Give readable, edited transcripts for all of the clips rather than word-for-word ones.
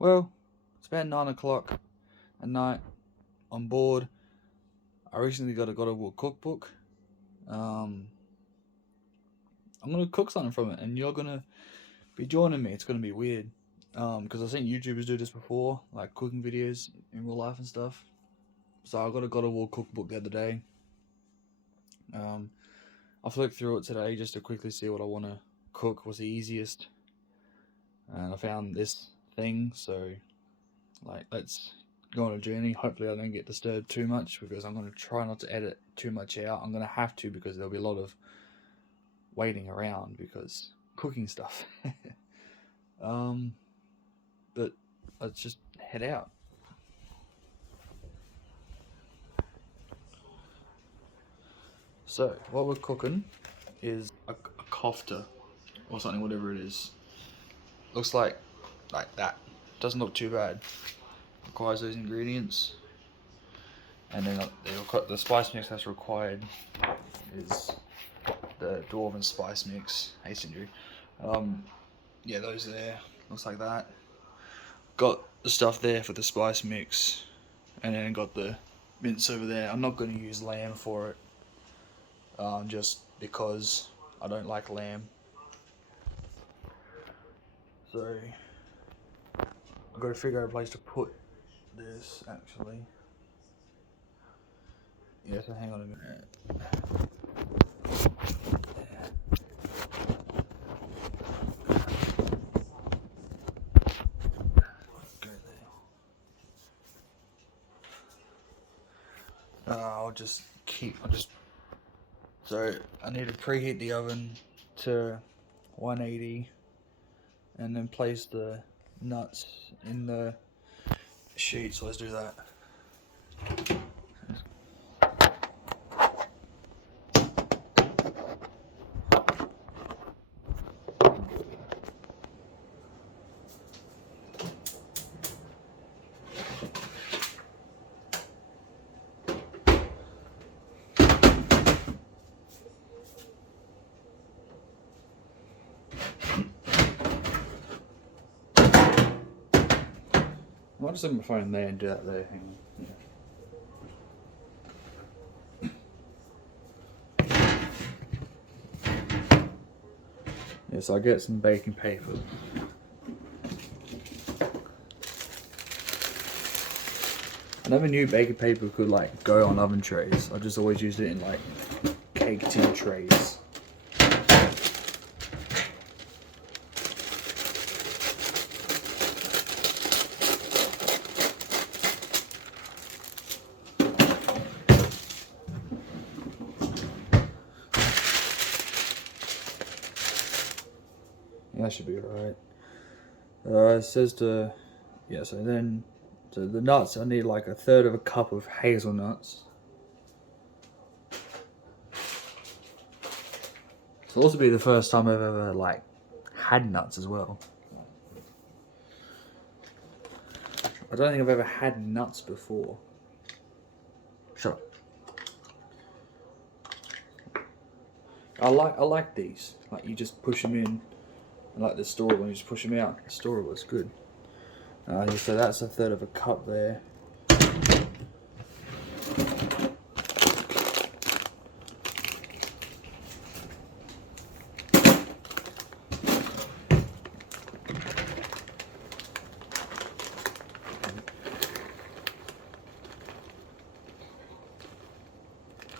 Well, it's about 9 o'clock at night. I'm bored. I recently got a God of War cookbook. Um, I'm gonna cook something from it, and you're gonna be joining me. It's gonna be weird. Because I've seen YouTubers do this before, like cooking videos in real life and stuff. So I got a God of War cookbook the other day. Um, I flicked through it today just to quickly see what I want to cook was the easiest, and I found this thing. So, like, let's go on a journey. Hopefully, I don't get disturbed too much because I'm going to try not to edit too much out. I'm going to have to because there'll be a lot of waiting around because cooking stuff. um, but let's just head out. So, what we're cooking is a kofta or something, whatever it is. Looks like that. Doesn't look too bad. Requires those ingredients, and then the spice mix that's required is the dwarven spice mix. Hey Sindri. Yeah, those are there. Looks like that. Got the stuff there for the spice mix, and then got the mince over there. I'm not going to use lamb for it, just because I don't like lamb. So I've got to figure out a place to put this actually. Yeah, so hang on a minute. Go there. So I need to preheat the oven to 180 and then place the nuts in the sheet. So let's do that. I might just leave my phone there and do that there. Hang on. Yeah, so I get some baking paper. I never knew baking paper could like go on oven trays. I just always used it in like cake tin trays. Yeah, that should be alright. It says so the nuts, I need like 1/3 of a cup of hazelnuts. This will also be the first time I've ever like had nuts as well. I don't think I've ever had nuts before. Shut up. I like these. Like you just push them in, and like the store when you just push them out. The store was good. So that's 1/3 of a cup there.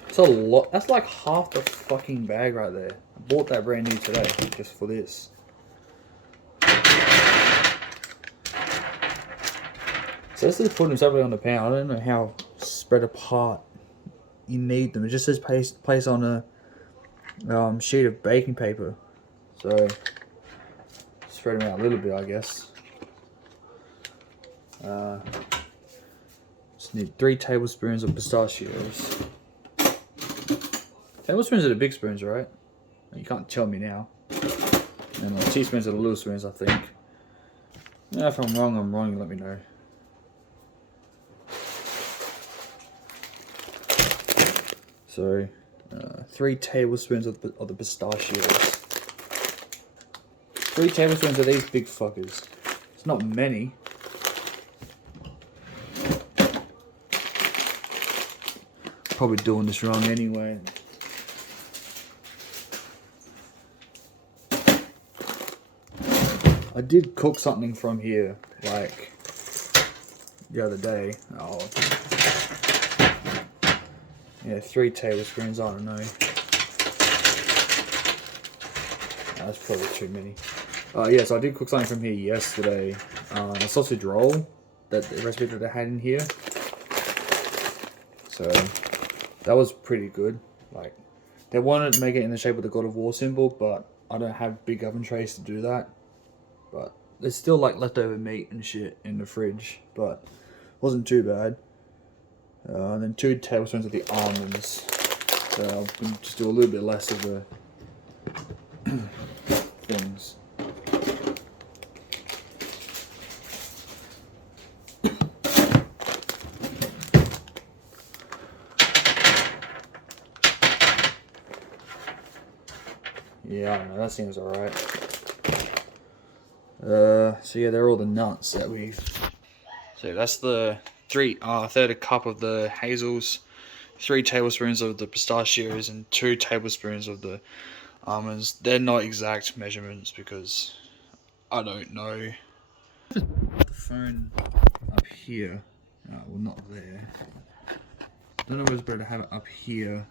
It's a lot. That's like half the fucking bag right there. I bought that brand new today just for this. So this is putting them separately on the pan. I don't know how spread apart you need them. It just says place on a sheet of baking paper. So spread them out a little bit, I guess. Just need 3 tablespoons of pistachios. Tablespoons are the big spoons, right? You can't tell me now. And the teaspoons are the little spoons, I think. Yeah, if I'm wrong, you let me know. So, 3 tablespoons of the pistachios. 3 tablespoons of these big fuckers. It's not many, probably doing this wrong anyway. I did cook something from here, like the other day. Oh, yeah, 3 tablespoons. I don't know. That's probably too many. Yeah, so I did cook something from here yesterday. A sausage roll, the recipe that I had in here. So that was pretty good. Like, they wanted to make it in the shape of the God of War symbol, but I don't have big oven trays to do that. But there's still like leftover meat and shit in the fridge, but it wasn't too bad. And then 2 tablespoons of the almonds. So I'll just do a little bit less of the things. Yeah, I don't know, that seems alright. So yeah, they're all the nuts that we've... So that's the third a cup of the hazels, 3 tablespoons of the pistachios, and 2 tablespoons of the almonds. They're not exact measurements because I don't know. The phone up here, well, not there. I don't know whether it's better to have it up here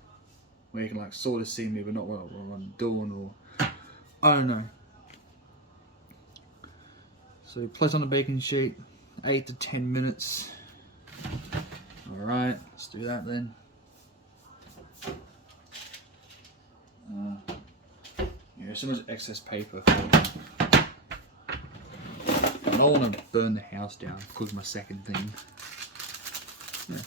where you can like sort of see me but not what I'm doing, or I don't know. So place on the baking sheet, 8 to 10 minutes. Alright, let's do that then. Yeah, so much excess paper. I don't want to burn the house down, cook my second thing. Yeah.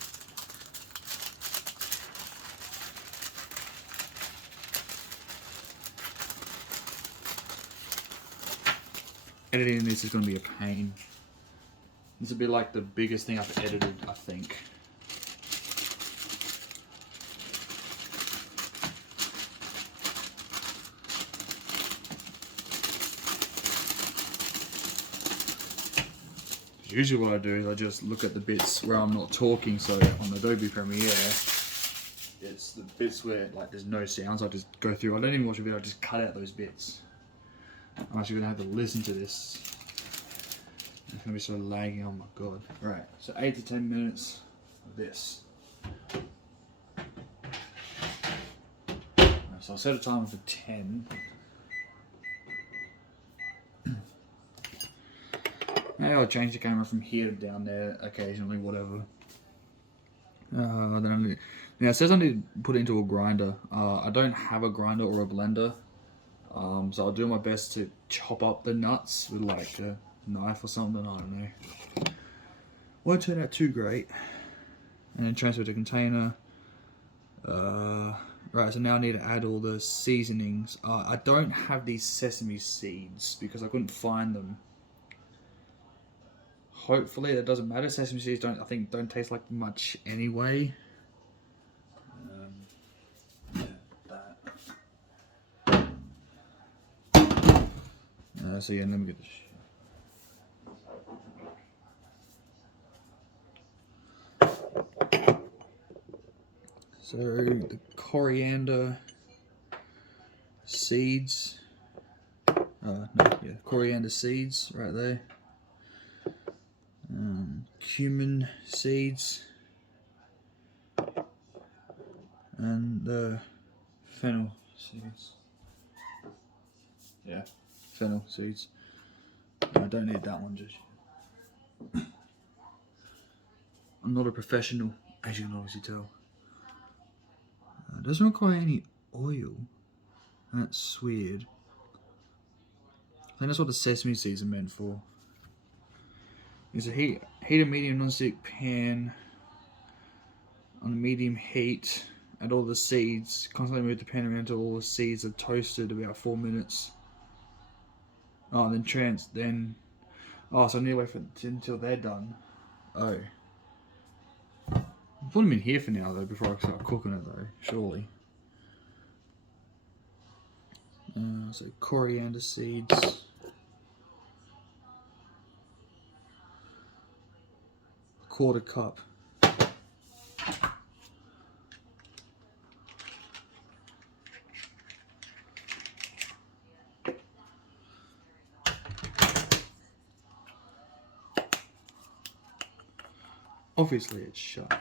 Editing this is going to be a pain. This will be like the biggest thing I've edited, I think. Usually what I do is I just look at the bits where I'm not talking, so on Adobe Premiere, it's the bits where like there's no sounds, I just go through. I don't even watch a video, I just cut out those bits. I'm actually going to have to listen to this. It's going to be so lagging, oh my god. Right, so 8 to 10 minutes of this. So I'll set a timer for 10. Maybe I'll change the camera from here to down there occasionally, whatever. Then it says I need to put it into a grinder. I don't have a grinder or a blender. So I'll do my best to chop up the nuts with like a knife or something, I don't know. Won't turn out too great. And then transfer to container. Right, so now I need to add all the seasonings. I don't have these sesame seeds because I couldn't find them. Hopefully that doesn't matter. Sesame seeds don't taste like much anyway. Yeah, that. So yeah, let me get this. So the coriander seeds. Coriander seeds right there. Cumin seeds. And the fennel seeds. Yeah, fennel seeds. I don't need that one just yet. I'm not a professional, as you can obviously tell. It doesn't require any oil. That's weird. I think that's what the sesame seeds are meant for. Is a heat a medium non-stick pan on medium heat. Add all the seeds. Constantly move the pan around until all the seeds are toasted about 4 minutes. Oh, then oh, so I need to wait until they're done. Oh. I'll put them in here for now though, before I start cooking it though, surely. So coriander seeds. Quarter cup. Obviously it's shut.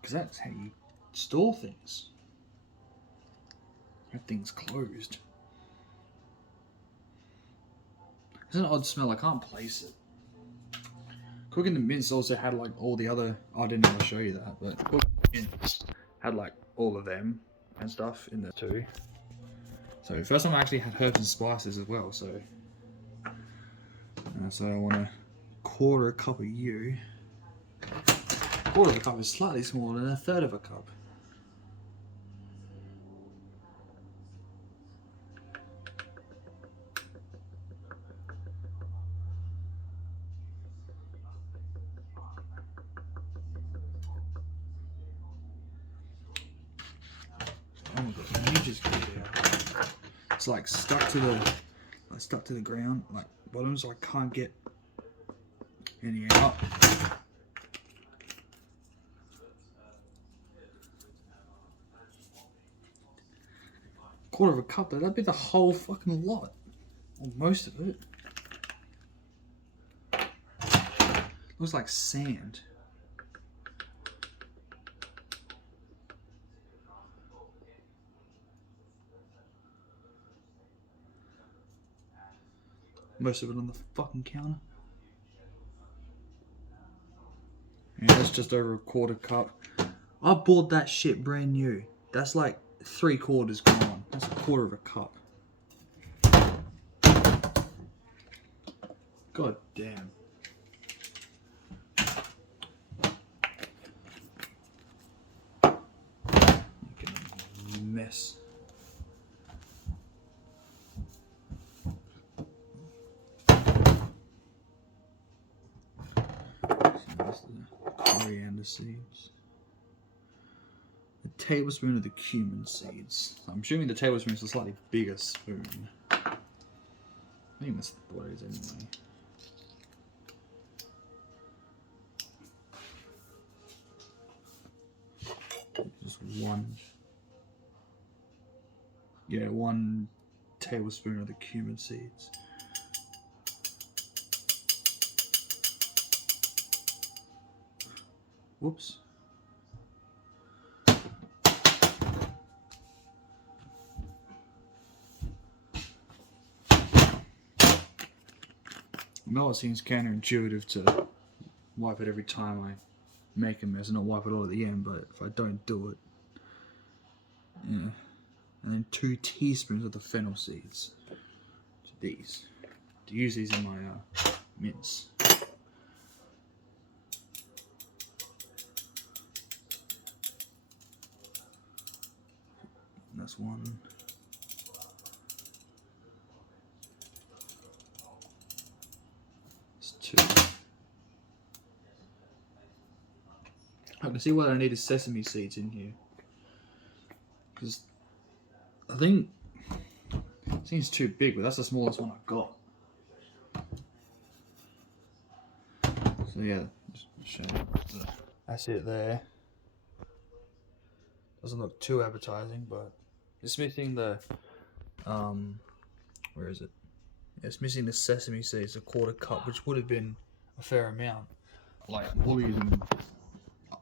Because that's how you store things. That thing's closed. It's an odd smell, I can't place it. Cooking the mince also had like all the other, I didn't want to show you that, but cooking the mince had like all of them and stuff in there too. So first time I actually had herbs and spices as well, so I want to quarter a cup of you. Quarter of a cup is slightly smaller than a third of a cup. Oh my god, you just get it out. It's like stuck to the ground, like bottom, so I can't get any out. Quarter of a cup though, that'd be the whole fucking lot. Or most of it. Looks like sand. Most of it on the fucking counter. Yeah, that's just over a quarter cup. I bought that shit brand new. That's like 3/4 gone. That's a quarter of a cup. God damn. Making a mess. That's the coriander seeds. A tablespoon of the cumin seeds. I'm assuming the tablespoon is a slightly bigger spoon. I think that's what it is anyway. Just one. Yeah, 1 tablespoon of the cumin seeds. Whoops. I know it seems counterintuitive to wipe it every time I make a mess and not wipe it all at the end, but if I don't do it, yeah. And then 2 teaspoons of the fennel seeds. So these. To use these in my mince. And that's 1. That's 2. I can see why I needed sesame seeds in here. Because I think it seems too big, but that's the smallest one I've got. So yeah, just show you. That's it there. Doesn't look too appetizing, but it's missing the where is it? It's missing the sesame seeds, a quarter cup, which would have been a fair amount. Like Woolies and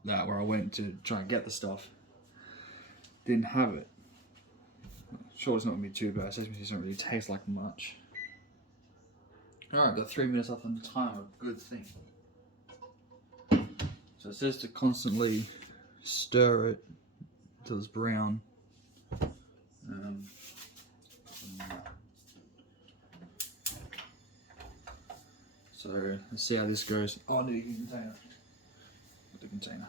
that, where I went to try and get the stuff, didn't have it. Sure, it's not gonna be too bad. Sesame seeds don't really taste like much. Alright, got 3 minutes left on the timer. Good thing. So it says to constantly stir it until it's brown. So let's see how this goes. Oh, I need a container. With the container.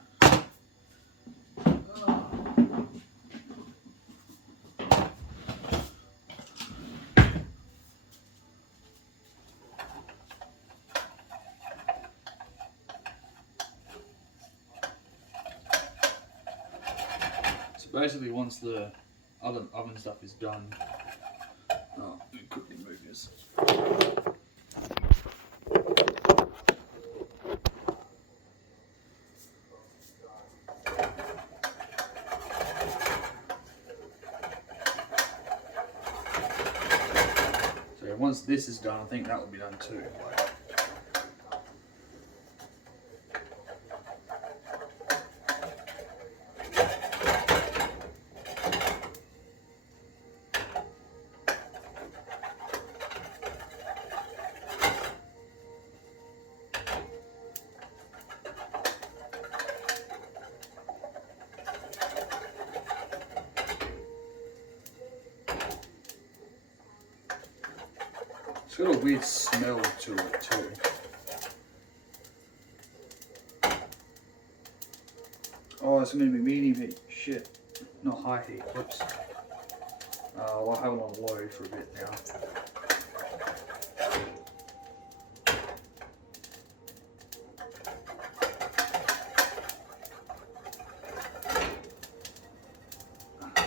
So basically, once the oven stuff is done, oh, let me quickly move this. So once this is done, I think that will be done too. It's got a weird smell to it too. Oh, it's going to be medium heat. Shit. Not high heat. Whoops. I'll have it on low for a bit now.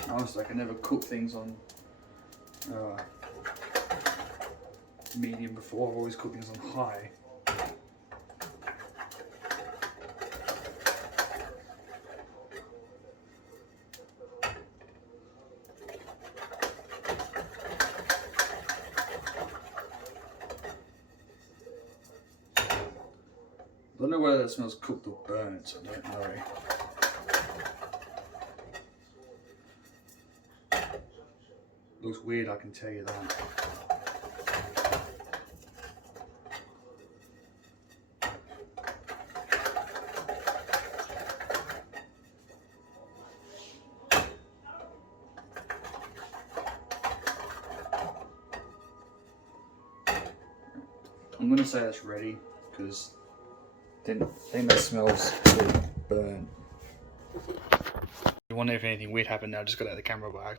Honestly, I can never cook things on medium before. I've always cooked things on high. I don't know whether that smells cooked or burnt, I don't know. Looks weird, I can tell you that. I'm gonna say that's ready because I think that smells pretty burnt. You wonder if anything weird happened now, just got out of the camera bag.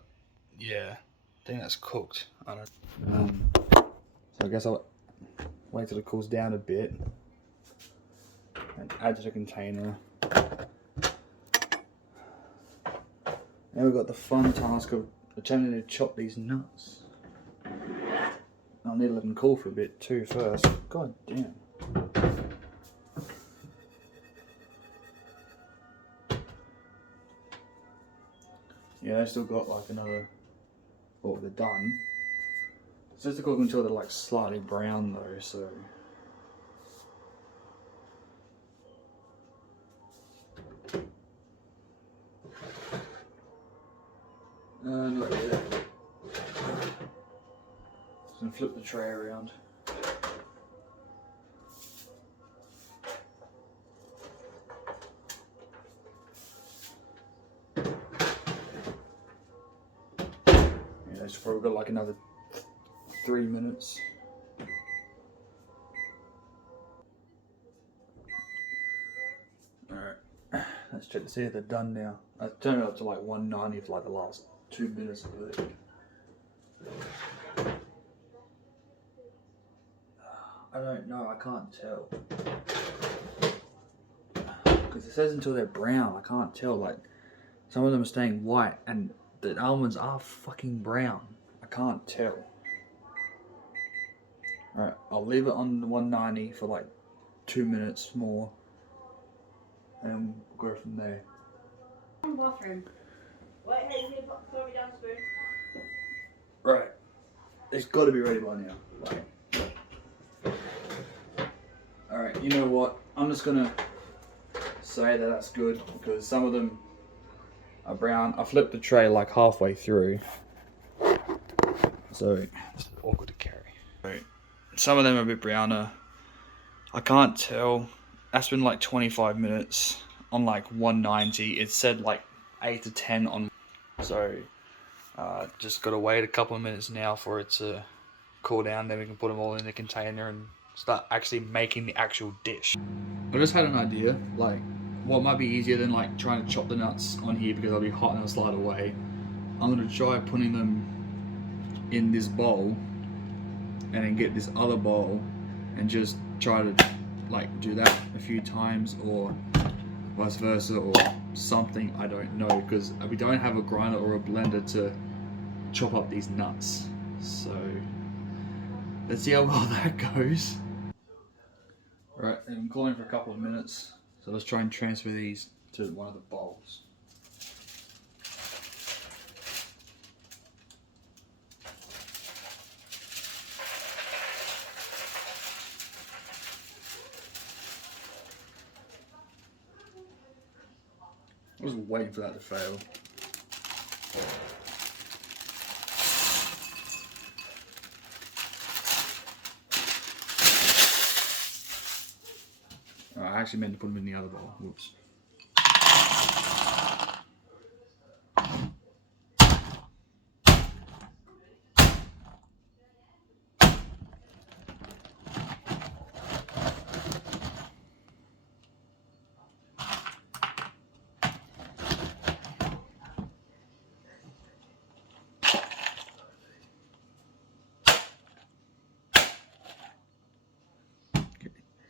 Yeah, I think that's cooked. I don't so I guess I'll wait till it cools down a bit and add to the container. Now we've got the fun task of attempting to chop these nuts. I'll need to let them cool for a bit too first. God damn. Yeah, they've still got like another, well, they're done. It's just to cook until they're like slightly brown though, so. Not yet. Just gonna flip the tray around. Yeah, it's probably got like another 3 minutes. Alright, let's check to see if they're done now. I turned it up to like 190 for like the last 2 minutes of it. I don't know, I can't tell. Because it says until they're brown, I can't tell. Like, some of them are staying white and the almonds are fucking brown. I can't tell. Alright, I'll leave it on 190 for like 2 minutes more. And we'll go from there. Bathroom. Wait, hey, you throw me down the spoon. Right. It's got to be ready by now. Like. Alright, you know what? I'm just gonna say that that's good because some of them are brown. I flipped the tray like halfway through. So, it's awkward to carry. Right. Some of them are a bit browner. I can't tell. That's been like 25 minutes on like 190. It said like 8 to 10 on. So, just gotta wait a couple of minutes now for it to cool down. Then we can put them all in the container and start actually making the actual dish. I just had an idea, like what might be easier than like trying to chop the nuts on here because they'll be hot and they'll slide away. I'm gonna try putting them in this bowl and then get this other bowl and just try to like do that a few times or vice versa or something, I don't know, because we don't have a grinder or a blender to chop up these nuts. So let's see how well that goes. Right, I'm calling for a couple of minutes, so let's try and transfer these to one of the bowls. I was waiting for that to fail. Oh, I actually meant to put them in the other bowl. Whoops.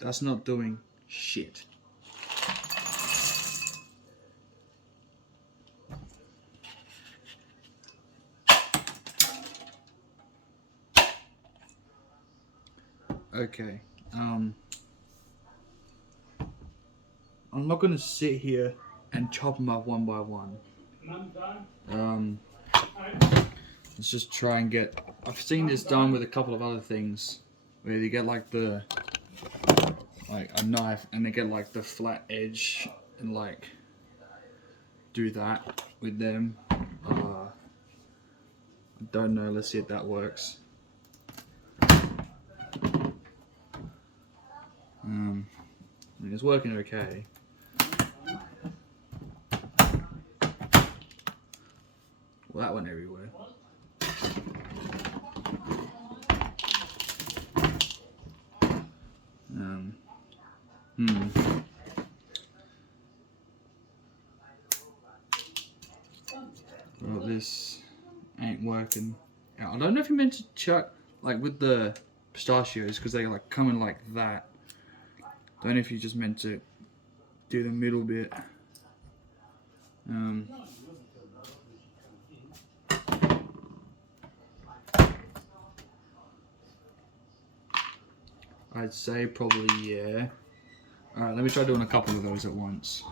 That's not doing shit. Okay. I'm not gonna sit here and chop them up one by one. Let's just try and get. I've seen this done with a couple of other things, where you get like a knife and they get like the flat edge and like do that with them. I don't know. Let's see if that works. I mean, it's working okay. Well, that went everywhere. Well, this ain't working. I don't know if you meant to chuck like with the pistachios because they like come in like that. Don't know if you just meant to do the middle bit. I'd say probably yeah. Alright, let me try doing a couple of those at once.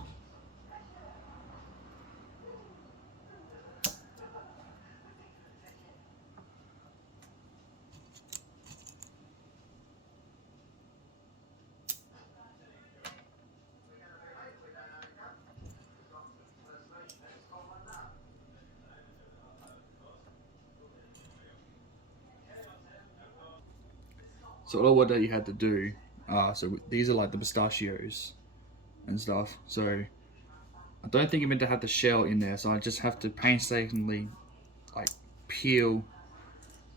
So all what that you had to do, so these are like the pistachios and stuff. So I don't think you meant to have the shell in there. So I just have to painstakingly like peel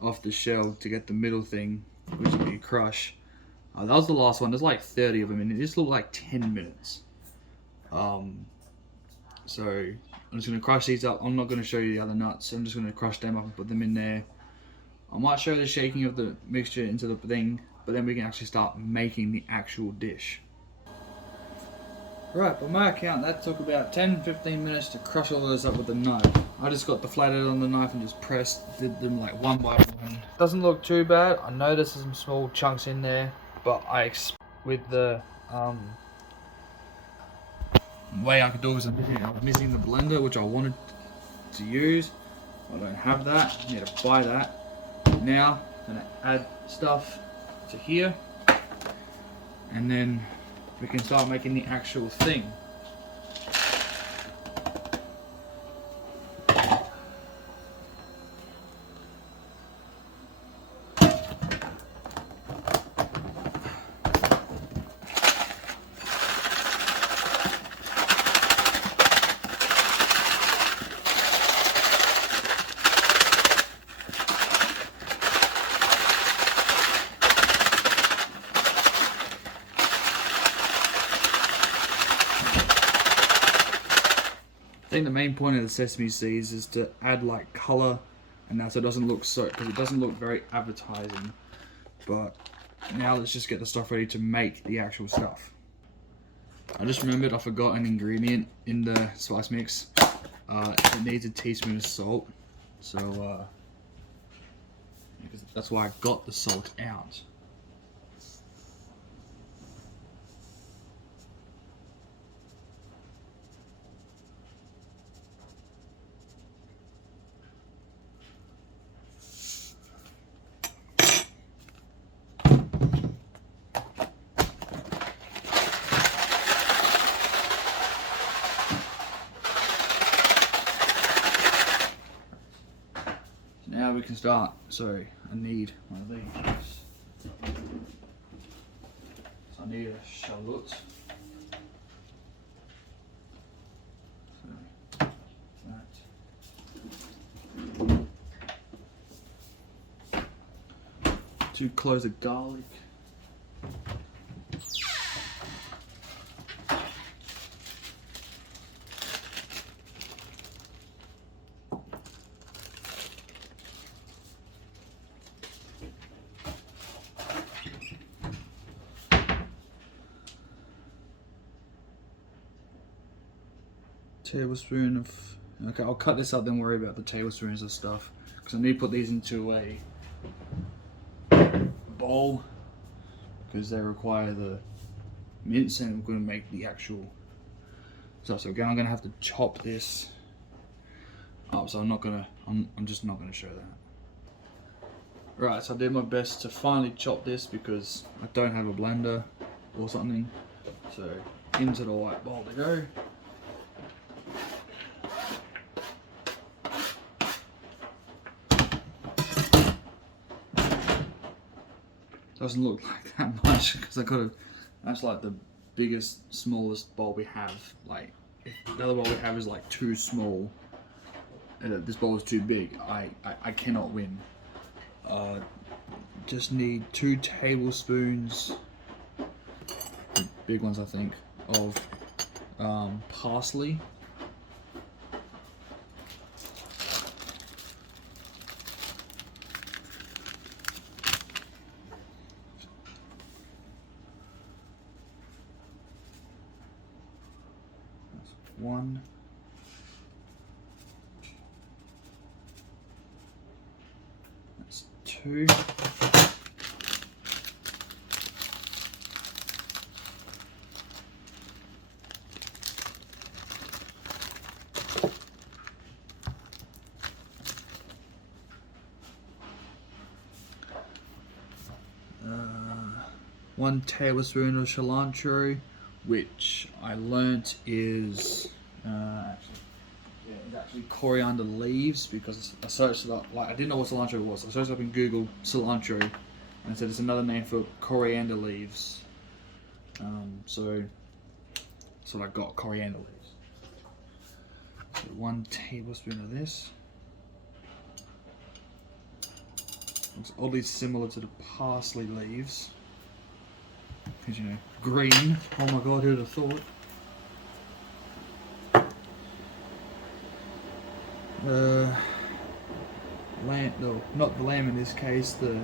off the shell to get the middle thing, which will be crush. That was the last one. There's like 30 of them, and it just looked like 10 minutes. So I'm just gonna crush these up. I'm not gonna show you the other nuts. I'm just gonna crush them up and put them in there. I might show the shaking of the mixture into the thing, but then we can actually start making the actual dish. Right, by my account, that took about 10-15 minutes to crush all those up with the knife. I just got the flathead on the knife and just did them like one by one. Doesn't look too bad. I know there's some small chunks in there, but with the way I could do it was I was missing the blender, which I wanted to use. I don't have that. I need to buy that. Now I'm gonna add stuff to here, and then we can start making the actual thing. I think the main point of the sesame seeds is to add like color and that, so it doesn't look because it doesn't look very advertising. But now let's just get the stuff ready to make the actual stuff. I just remembered I forgot an ingredient in the spice mix. It needs a teaspoon of salt, so that's why I got the salt out. Now we can start. Sorry, I need one of these. So I need a shallot. So that. 2 cloves of garlic. tablespoon of. Okay, I'll cut this up, then worry about the tablespoons of stuff. Because I need to put these into a bowl. Because they require the mince, and we're going to make the actual stuff. So again, I'm going to have to chop this up. So I'm just not going to show that. Right, so I did my best to finally chop this because I don't have a blender or something. So into the white bowl to go. Doesn't look like that much because I got a. That's like the biggest, smallest bowl we have. Like, if the other bowl we have is like too small, and this bowl is too big, I cannot win. Just need 2 tablespoons, big ones I think, of parsley. One. That's 2. Uh, 1 tablespoon of cilantro, which I learnt is it's actually coriander leaves, because I searched it up. Like, I didn't know what cilantro was. I searched up in Google cilantro, and it said it's another name for coriander leaves. So I got coriander leaves. So 1 tablespoon of this. Looks oddly similar to the parsley leaves. Because, you know, green. Oh my god, who'd have thought? Lamb, no, not the lamb in this case, the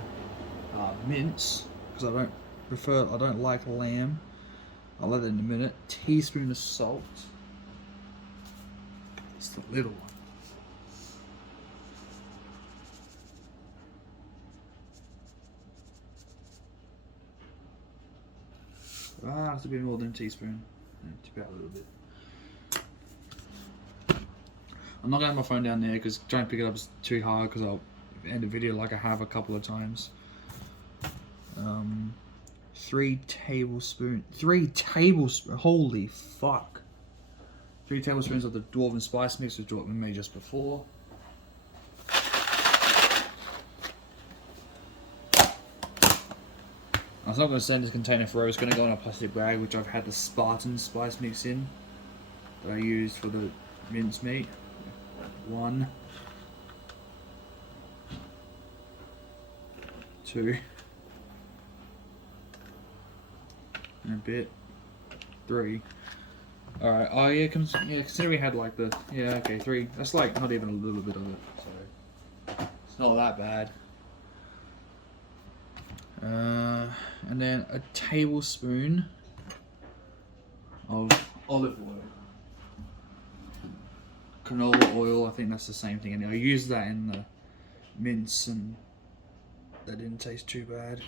mince, because I don't like lamb. I'll add that in a minute. Teaspoon of salt. It's the little one. It's a bit more than a teaspoon. Tip out a little bit. I'm not going to have my phone down there because trying to pick it up is too hard, because I'll end the video like I have a couple of times. 3 tablespoons. Holy fuck. 3 tablespoons of the dwarven spice mix, which we made just before. I was not going to send this container for it. It's going to go in a plastic bag, which I've had the Spartan spice mix in that I used for the mince meat. 1, 2, and a bit, 3. All right. Oh yeah, consider we had like the 3. That's like not even a little bit of it, so it's not that bad. And then a tablespoon of olive oil. Canola oil, I think that's the same thing. And I used that in the mince, and that didn't taste too bad.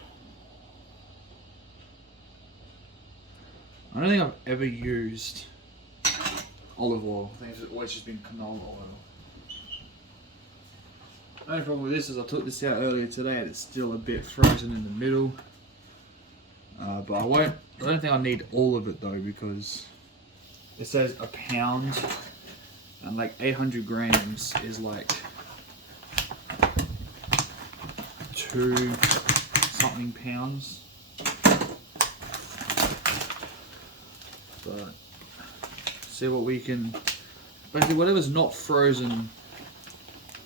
I don't think I've ever used olive oil. I think it's always just been canola oil. The only problem with this is I took this out earlier today and it's still a bit frozen in the middle. But I don't think I need all of it though, because it says a pound, and like 800 grams is like 2 something pounds. But see what we can, basically whatever's not frozen,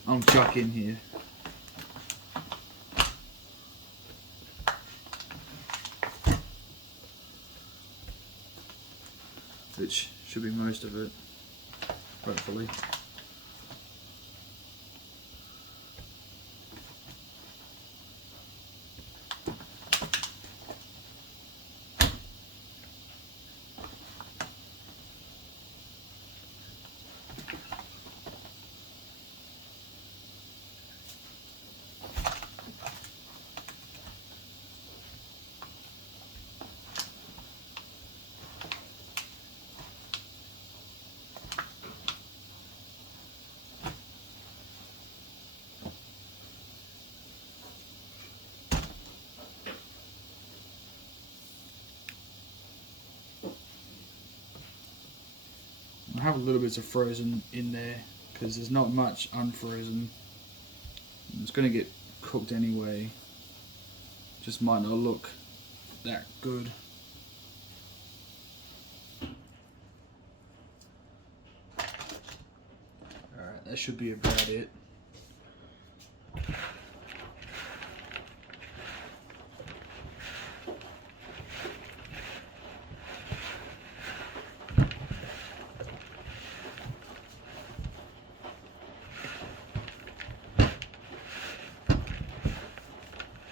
I'll chuck in here. Which should be most of it, hopefully. have a little bit of frozen in there because there's not much unfrozen. It's going to get cooked anyway. Just might not look that good. Alright, that should be about it.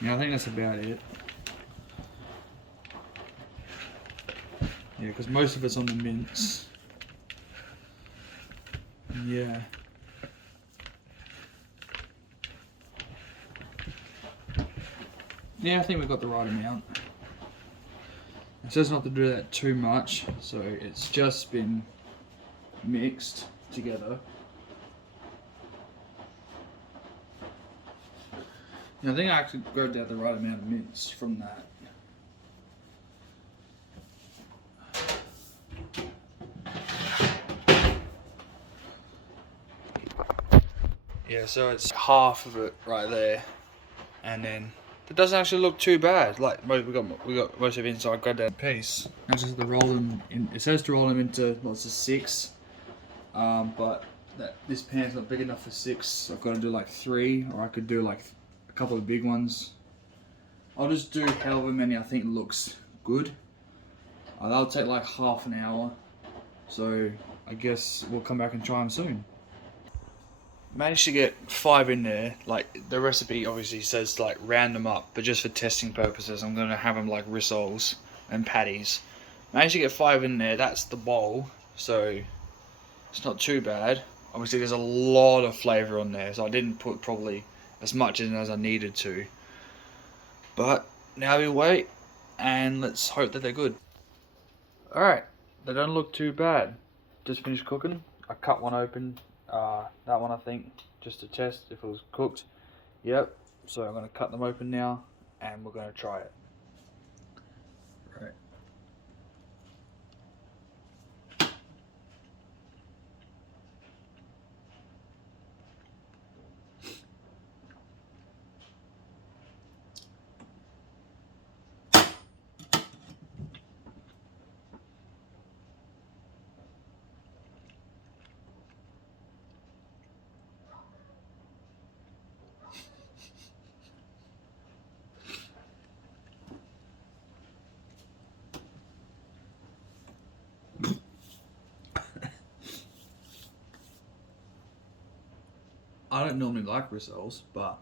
Yeah, I think that's about it. Yeah, because most of it's on the mince. Yeah. Yeah, I think we've got the right amount. It says not to do that too much, so it's just been mixed together. Yeah, I think I actually grabbed out the right amount of mince from that. Yeah, so it's half of it right there, and then it doesn't actually look too bad. Like we got most of it inside. Grab that piece. I just have to roll them in. It says to roll them into lots of 6, but this pan's not big enough for 6. I've got to do like 3, or I could do like a couple of big ones. I'll just do however many I think looks good. That'll take like half an hour, so I guess we'll come back and try them soon. Managed to get 5 in there. Like the recipe obviously says like round them up, but just for testing purposes I'm gonna have them like rissoles and patties. Managed to get 5 in there. That's the bowl, so it's not too bad. Obviously there's a lot of flavour on there, so I didn't put probably as much in as I needed to. But now we wait and let's hope that they're good. Alright, they don't look too bad. Just finished cooking. I cut one open. That one I think, just to test if it was cooked. Yep, so I'm going to cut them open now and we're going to try it. Right. I don't normally like rissoles, but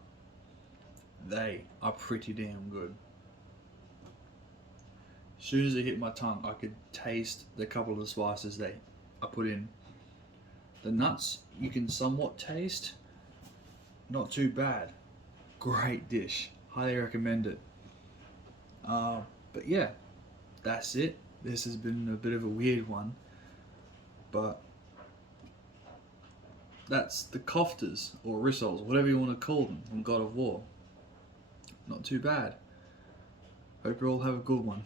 they are pretty damn good. As soon as it hit my tongue, I could taste the couple of the spices I put in. The nuts, you can somewhat taste. Not too bad. Great dish. Highly recommend it. But yeah, that's it. This has been a bit of a weird one, but that's the koftas, or rissoles, whatever you want to call them, from God of War. Not too bad. Hope you all have a good one.